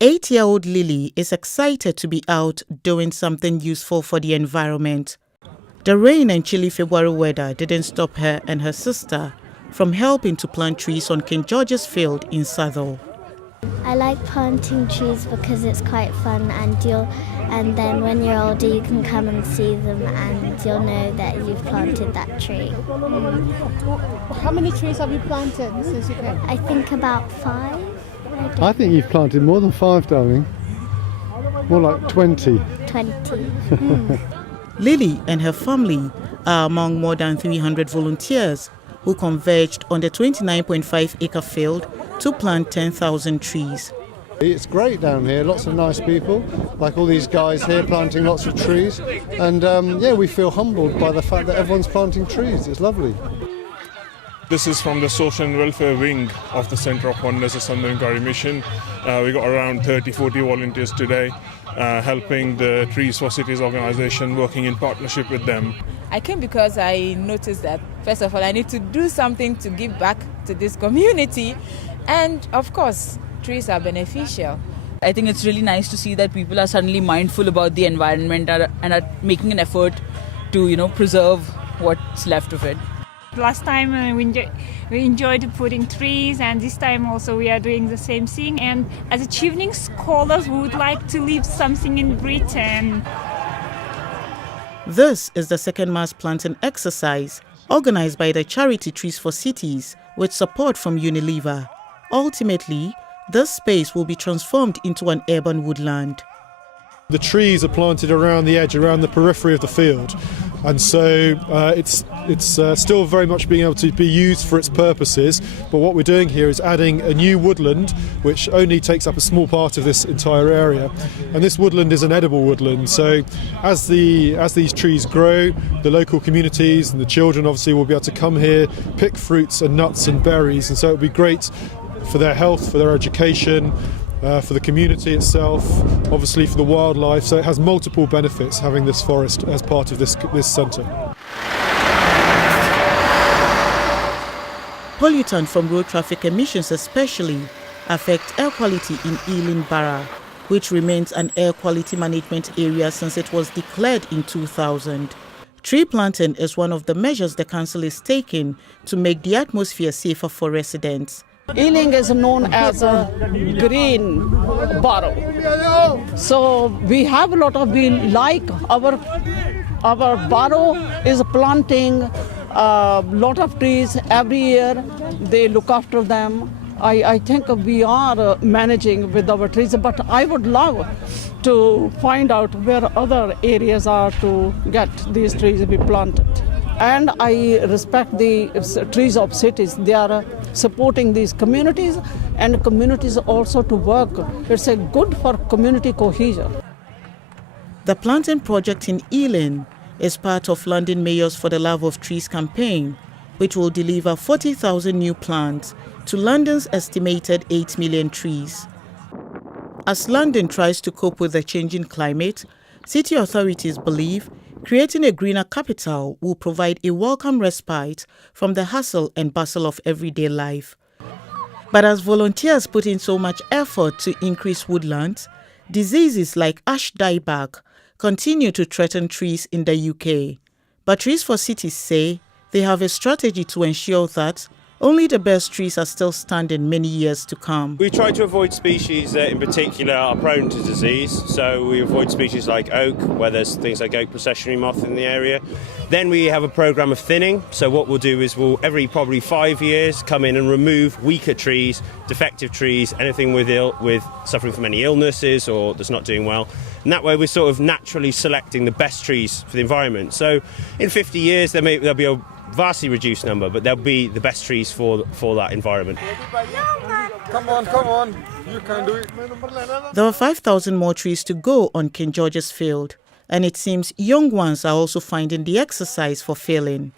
8-year-old Lily is excited to be out doing something useful for the environment. The rain and chilly February weather didn't stop her and her sister from helping to plant trees on King George's Field in Southall. I like planting trees because it's quite fun, and then when you're older you can come and see them and you'll know that you've planted that tree. How many trees have you planted since you came? I think about 5. I think you've planted more than 5, darling. More like 20. 20. Lily and her family are among more than 300 volunteers who converged on the 29.5-acre field to plant 10,000 trees. It's great down here, lots of nice people, like all these guys here planting lots of trees. And we feel humbled by the fact that everyone's planting trees. It's lovely. This is from the Social and Welfare Wing of the Centre of Wonders, the Southern Inquiry Mission. We got around 30-40 volunteers today, helping the Trees for Cities organisation, working in partnership with them. I came because I noticed that, first of all, I need to do something to give back to this community. And, of course, trees are beneficial. I think it's really nice to see that people are suddenly mindful about the environment and are making an effort to, preserve what's left of it. Last time we enjoyed putting trees, and this time also we are doing the same thing. And as achieving scholars, we would like to leave something in Britain. This is the second mass planting exercise organized by the charity Trees for Cities with support from Unilever. Ultimately, this space will be transformed into an urban woodland. The trees are planted around the edge, around the periphery of the field, and so it's still very much being able to be used for its purposes. But what we're doing here is adding a new woodland, which only takes up a small part of this entire area. And this woodland is an edible woodland. So as these trees grow, the local communities and the children obviously will be able to come here, pick fruits and nuts and berries. And so it'll be great for their health, for their education, for the community itself, obviously for the wildlife. So it has multiple benefits having this forest as part of this centre. Pollutants from road traffic emissions especially affect air quality in Ealing Borough, which remains an air quality management area since it was declared in 2000. Tree planting is one of the measures the council is taking to make the atmosphere safer for residents. Ealing is known as a green borough. So we have a lot of, our borough is planting a lot of trees every year. They look after them. I think we are managing with our trees, but I would love to find out where other areas are to get these trees to be planted. And I respect the Trees of Cities. They are supporting these communities, and communities also to work. It's a good for community cohesion. The planting project in Ealing is part of London Mayors for the Love of Trees campaign, which will deliver 40,000 new plants to London's estimated 8 million trees. As London tries to cope with the changing climate, city authorities believe creating a greener capital will provide a welcome respite from the hustle and bustle of everyday life. But as volunteers put in so much effort to increase woodlands, diseases like ash dieback continue to threaten trees in the UK. But Trees for Cities say they have a strategy to ensure that only the best trees are still standing many years to come. We try to avoid species that in particular are prone to disease. So we avoid species like oak, where there's things like oak processionary moth in the area. Then we have a programme of thinning. So what we'll do is we'll every probably 5 years come in and remove weaker trees, defective trees, anything with suffering from any illnesses or that's not doing well. And that way we're sort of naturally selecting the best trees for the environment. So in 50 years there'll be a vastly reduced number, but they'll be the best trees for that environment. Come on, you can do it. There are 5,000 more trees to go on King George's Field, and it seems young ones are also finding the exercise fulfilling.